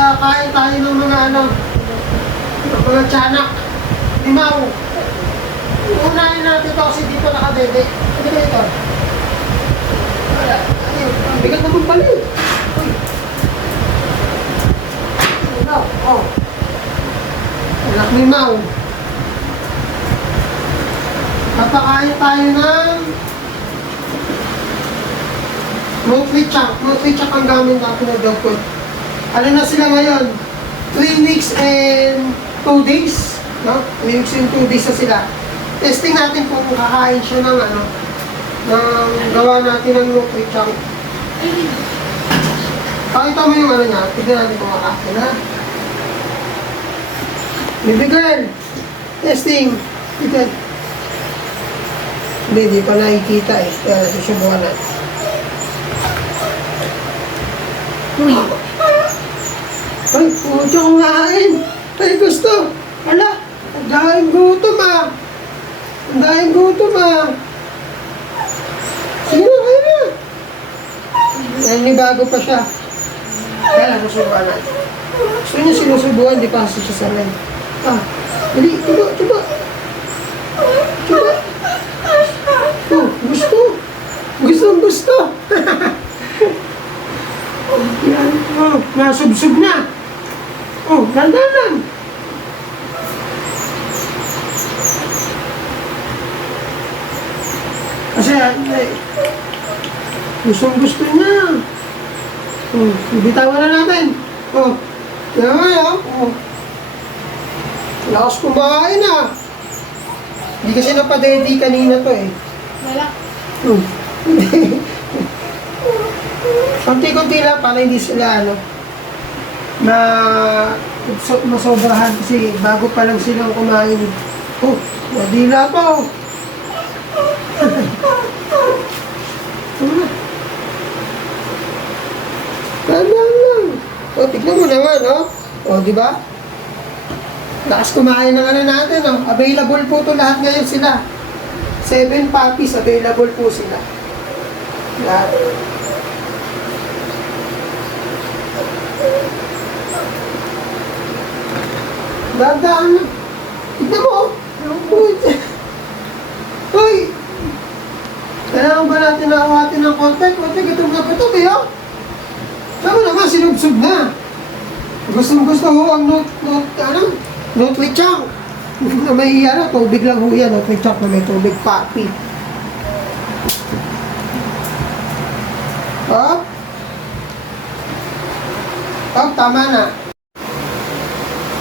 Kain tayo ng mga ano, ng mga tiyanak. Limaw. Unahin natin ito kasi dito nakadede. Ano ba ito? Ang bigat naman pala eh. Uy. Ano? Oh. Anak limaw. Papakain tayo ng Nutri-Chunk. Nutri-Chunk ang gamit natin na dog food. Ano na sila ngayon? 3 weeks and 2 days. No? 3 weeks and 2 days na sila. Testing natin kung kakain siya ng ano, ng gawa natin ng Nutri-Chunk. Pakita mo yung ano niya. Tignan natin kung kakain ha. Baby girl. Testing. Tignan. Hindi pa nakikita eh. Kaya susubukan natin. Uy! Ay, puto kumain! Ay, gusto! Ala! Ang dahing gutom ah! Ang dahing gutom ah! Sino kayo na? Nanibago pa siya. Kaya lang, susubukan natin. Gusto niya sinusubukan, di pa kasi siya sanay. Ah! Dali! Tuba! Tuba! Tuba! Oh, gusto! Gusto! Yan. Oh, nasubsob na. Oh, dandanan. Kasi, gusto niya. Oh, bitawan na natin. Oh, yan nga, oh. Lakas kumain ah. Hindi kasi napadedi kanina to eh. Wala. Hmm. Konti-konti lang para hindi sila ano na masobrahan kasi bago pa lang silang kumain. Oh, nadila pa oh. Tama lang. Oh, tignan mo naman, oh. Oh, di ba? Lakas kumain ng ano natin, oh. Available po to lahat ngayon sila. 7 puppies, available po sila. Lahat. Dadaan na. Tignan mo. Uy! Kailangan ba natin naawatin ng content? Kunti gutom na gutom eh, oh. Sabi naman, sinubsog na. Gusto ho ang Nutri-Chunk. Na may ano, tubig lang ho yan. Nutri-Chunk na may tubig, papi. Oh. Oh, tama na.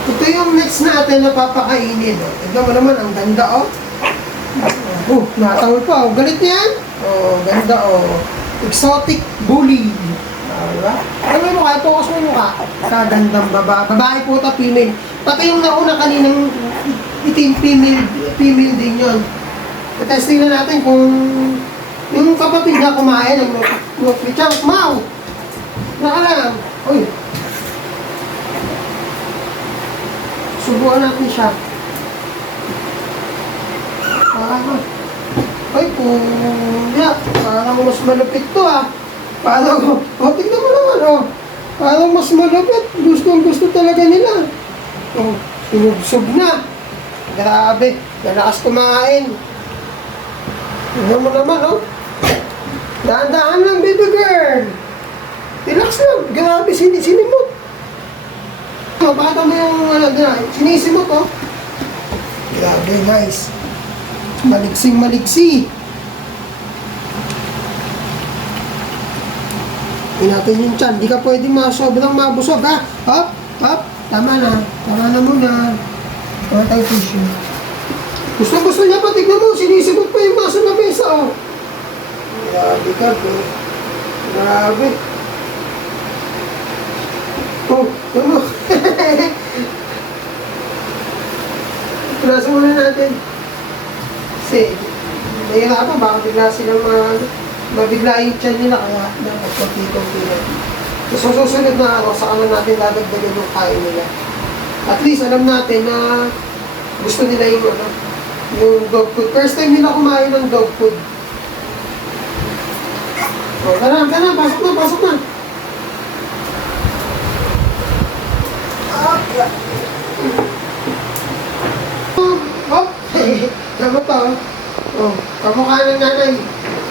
Ito yung next natin na papakainin. Oh. Tignan mo naman, ang ganda, oh. Oh, natawal pa, oh. Galit niyan? Oh, ganda, oh. Exotic bully. Diba? Ano yung mukha? Focus mo yung mukha. Kagandang babae po ito, female. Pati yung nauna kaninang itim female din yun. Testing na natin kung yung kapatid na kumain ng Nutri-Chunk. Mau! Nakalang. Uy. Subukan natin siya. Ay, punya. Parang mas malupit to ah. Parang, oh, tignan mo naman oh. Parang mas malupit. Gusto talaga nila. Oh, sinubsob na. Grabe. Ganakas kumain. Tignan mo naman oh. Dahan-dahan lang, baby girl. Relax lang. Grabe, sinimot. Oh, bata mo yung ano, sinisimot oh. Grabe guys. Maliksi. Hindi natin yung tiyan. Di ka pwede sobrang mabusog ha. Hop. Tama na muna. Tama tayo tissue. Gusto niya pa. Tignan mo. Sinisimot pa yung maso na mesa oh. Grabe ka bro. Grabe. Oh, tama. Punasan muna natin. Kasi, nahihirapan, baka bigla silang mabigla yung tiyan nila, kaya nagpapitong-pito lang. So, susunod na araw, sa kanan natin dadagdagan yung kain nila. At least, alam natin na gusto nila yung, yung dog food. First time nila kumain ng dog food. O, tara, pasok na. Oh, ano to? Oh, kamukha ng nanay.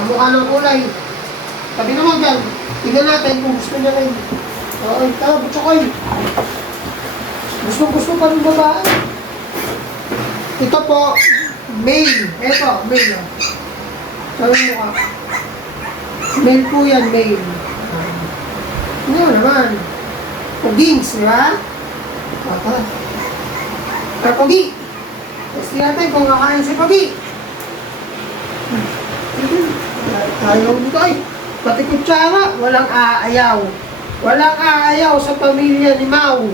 Kamukha ng kulay. Sabi naman dyan, tignan natin kung gusto niya rin. Oo, tara, butsokoy. Gusto pa rin babae. Ito po, male. Ito, male. Sabi mo ka. Male po yan, male. Ano naman? Pugings, di ba? Tara. Tara, Pugi. Testing natin kung kakain si Pugi. Ayaw dito ay. Pati kutsara, walang aayaw. Walang aayaw sa pamilya ni Mau.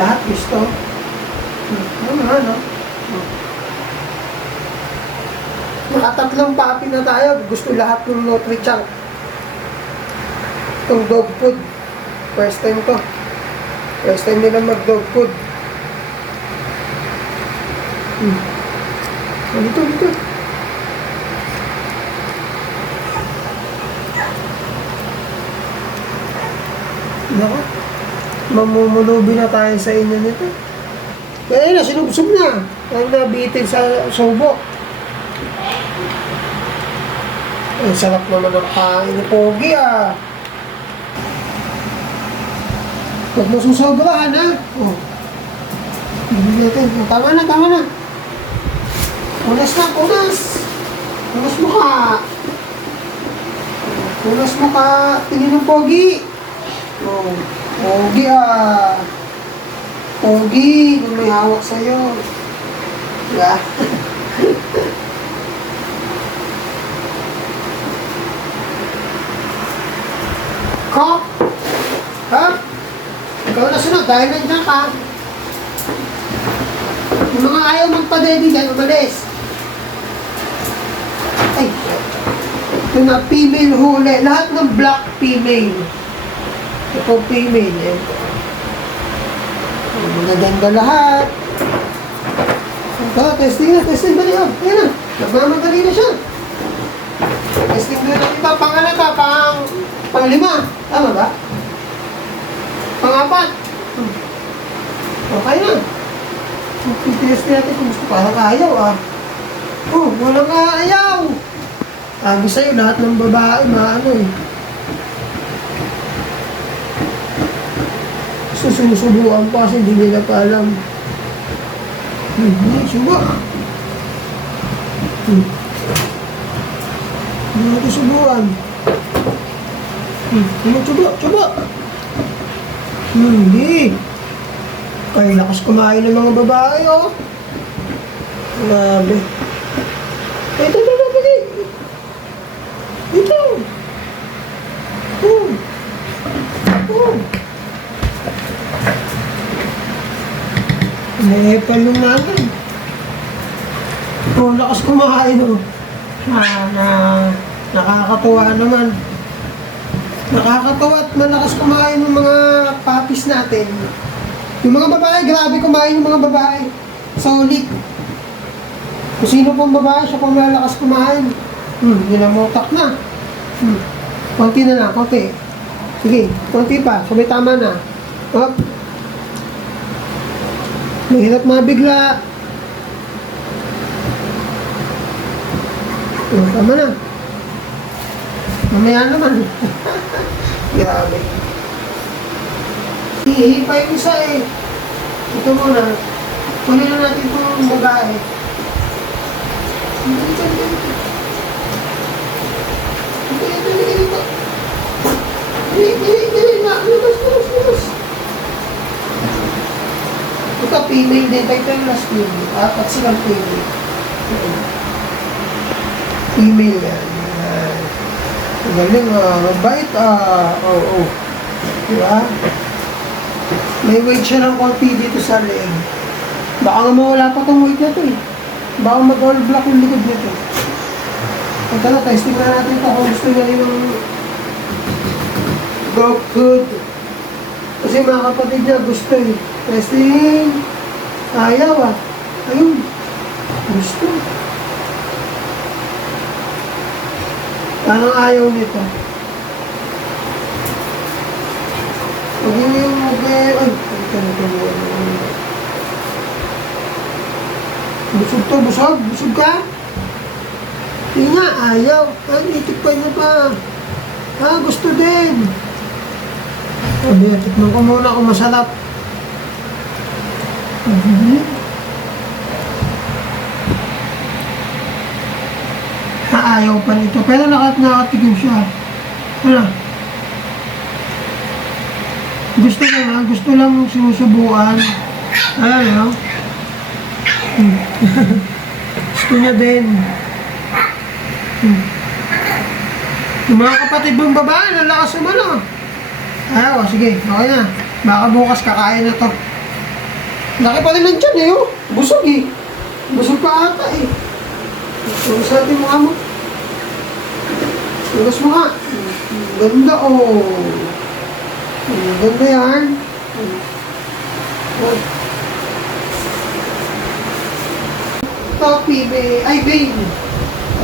Lahat gusto. Ano nga, no? Nakatatlong papi na tayo. Gusto lahat ng Nutri-Chunk. Itong dog food. First time to. First time nila mag-dog food. Dito. Nako. Mamumulubi na tayo sa inyo nito. Kaya na, sinubsob na. Kaya nabitin sa subo. Ang sarap naman ng kain ni Pogi ah. Huwag mo susobrahan ha. Oh. Bibili natin. Oh, tama na. Punas na, punas. Punas mo ka. Punas mo ka. Tingin ng Pogi. Oh. Pogi ah. Pogi, kung may hawak sa'yo. Diba? Kok! Ha? Ikaw na sunod dahil nandiyan ka. Yung mga ayaw magpa-daddy dyan, umalis. Ay, ito na, female huli. Lahat ng black female. Ito female eh. Magaganda lahat. Ito, testing. Dali oh. Ayan na. Nagmamadali na siya. Testing na natin ito. Pang-ano ito? Pang-5. Tama ba? Pang-4. Okay na. Testing natin kung gusto. Parang ayaw ah. Oh, walang ayaw. Sabi sa'yo, lahat ng babae, maano eh. Susubukan pa kasi hindi nila pa alam. Suba. Hindi natin subukan. Suba. Hindi. Kaya lakas kumain ng mga babae, oh. Grabe. Ito. Nahepal yung natin. Oh, lakas kumain, oh. Nakakatuwa naman. Nakakatuwa at malakas kumain ng mga puppies natin. Yung mga babae, grabe kumain yung mga babae. Solid. Kung sino pong babae, siya pong malakas kumain. Ginamutak na. Konti na lang, konti. Sige, konti pa. Sabay tama na. Up. Mahirap mabigla. Tama na. Mamaya naman. Grabe. Hihipa yung isa eh. Ito muna. Kunin na natin itong babae. Dili na. Lubos. Ito, female din. Ito yung last female. Apat silang female. Female yan. Galing, mabait, oo. Diba? May weight siya ng konti dito sa leg. Baka nga mawala pa itong weight na ito eh. Baka mag-all black yung likod nito. Ito na, testing na natin ito kung gusto niya yung dog food. Kasi mga kapatid niya gusto eh. Testing. Ayaw ah. Ayun. Gusto. Parang ayaw nito. Huwag yung Busog to, busog. Busog ka? Hindi nga, ayaw. Itikpan niya pa. Gusto din. Sabi, tikman ko muna kung masarap. Ayaw pa nito. Pero nakatikim siya. Ano? Gusto lang sinusubukan. Ayan, no? Gusto niya din. Yung mga kapatid mong babae, lalakas naman, no? Sige, okay na. Baka bukas kakain na to. Laki pa rin lang dyan, eh, oh. Busog, eh. Busog pa ata, eh. Tugas natin mukha mo. Tugas mo nga. Ganda, oh. Ganda yan. Ito, babe.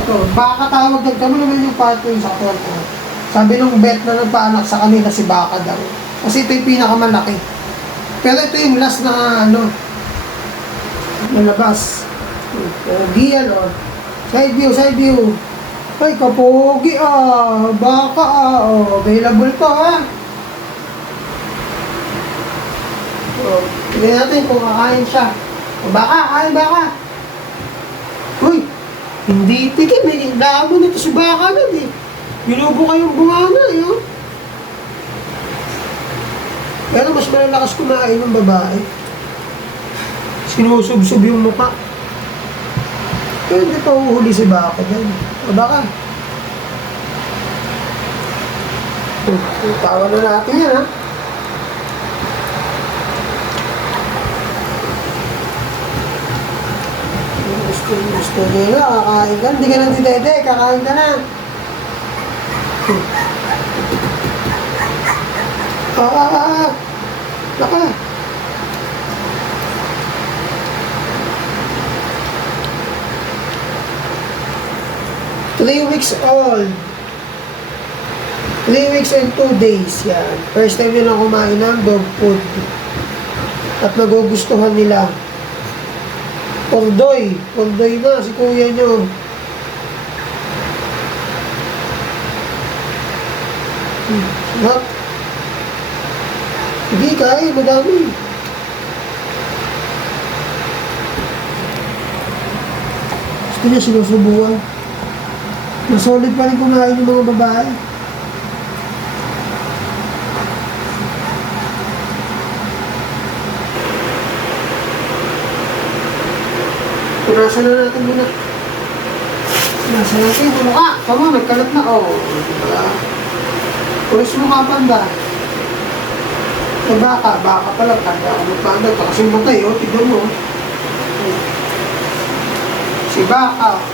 Ito, baka tawag ng kamo naman yung pattern sa kwarto. Sabi nung bet na nagpaanak sa kanila si Baka daw. Kasi ito yung pinakamalaki. Pero ito yung last na, nalabas. Pogi yan, oh. Side view. Ay, kapogi, baka, available to, tignan natin kung kakain siya. Kain baka. Uy, hindi tikim, eh. Damo nito si Baka nun, eh. Binubo kayong bunganga, eh, oh. Pero mas malalakas kumain ng babae. Sinusub-sub yung mukha. Pero hindi pa uhuli si Baka dyan. Baka. Tawa na natin yan, ha? Gusto nila, kakain ka. Hindi ka nang didede, kakain ka na. Baka. 3 weeks old. 3 weeks and 2 days, yan. First time nila kumain ng dog food. At nagugustuhan nila. Pordoy na, si kuya nyo. Sarap. Hindi, kain, madami. Gusto niya sinusubuan. Masolid pa rin kumain yung mga babae. Punasan na natin muna. Punasan natin yung mukha. Tama, nagkalat na. Pulis mukha panda. Baka pala. Kaya ako magpanda. Kasi matay, tignan mo. Si Baka.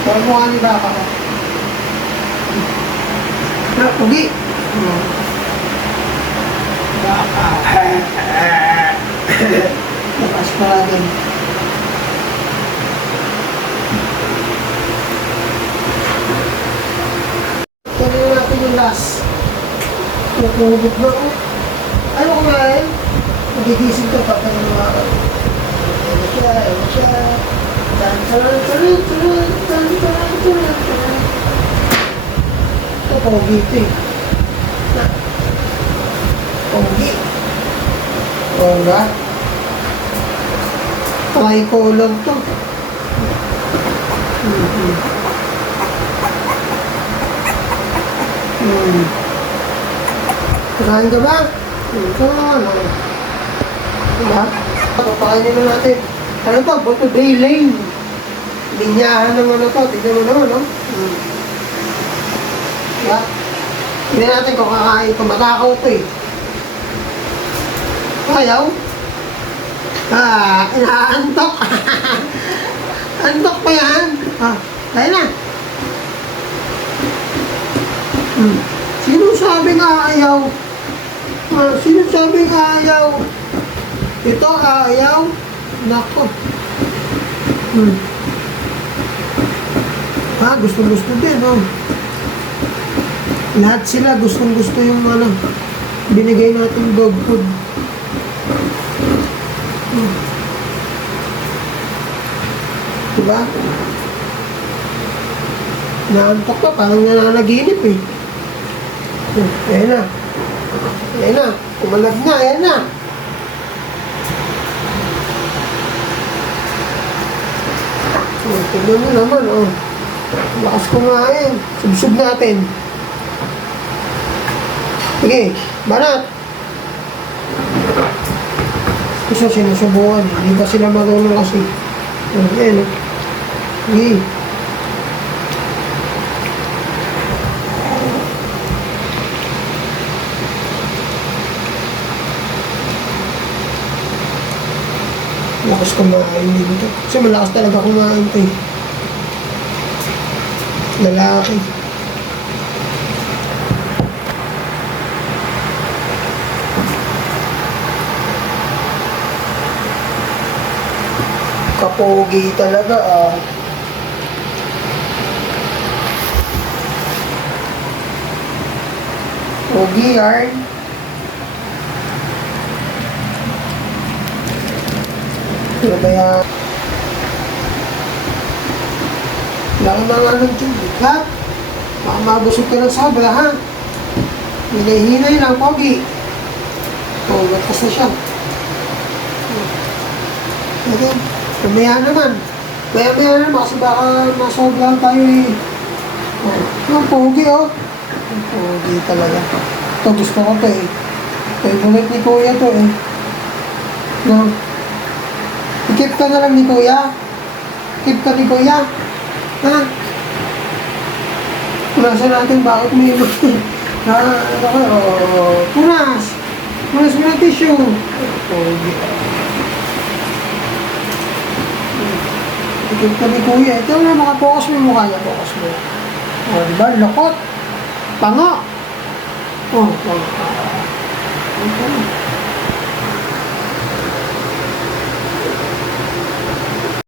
Parang mukha ni Baka. Pugi. Baka. Lakas pala din. Tignan natin yung last. Nakuhugot na ako. Ano kumain? Magigising ka pa ng mga ako. Ewan siya. Ito, pogi ito eh. Pogi. Oo nga. Tricolor to. Kakain ka ba? Ito, ano? Diba? Papakainin na natin. Ano to? Buto day lane. Linyahan naman to. Tignan mo naman, no? Diba? Tignan natin kung kakain ito. Matakaw ito eh. Ayaw? Inaantok. Antok pa yan. Kaya na. Sino sabi nga ayaw? Sino sabi nga ayaw? Ito ayaw? Nako. Gusto din, oh. Lahat sila gustong-gusto yung binigay natin dog food. Diba? Naantok pa, parang nananaginip eh. Ayan na. Ayan na. Kumalag na, ayan na. Tignan mo naman, oh. Lakas kumain. Subsub natin. Sige, banat. Kasi sinusubukan, hindi pa sila marunong kasi. Ayan, oh. Sige. Lakas kumain dito. Kasi malakas talaga kumain ito eh. Lalaki. Kapogi talaga ah. Pogi yarn. Ano ba yan? Wala kang mga anong tubig, ha? Baka mabusog ka ng sobra, ha? Hinay-hinay lang, pogi. O, lakas na siya. Okay. Mamaya naman. Maya-maya naman kasi baka masobra tayo eh. Ang pogi, oh. Ang pogi talaga. Ito, gusto ko to eh. Favorite ni Kuya to eh. No? I-keep ka na lang ni Kuya. Keep ka ni Kuya. Ha? Punasan natin bakit may ha? Ano ka? Oh, punas. Punas mo ng tissue. Pogi. I-keep ka ni Kuya. Ito na, makapokus mo yung mukha niya. Focus mo. O, diba? Lokot. Pango. Oh, pango.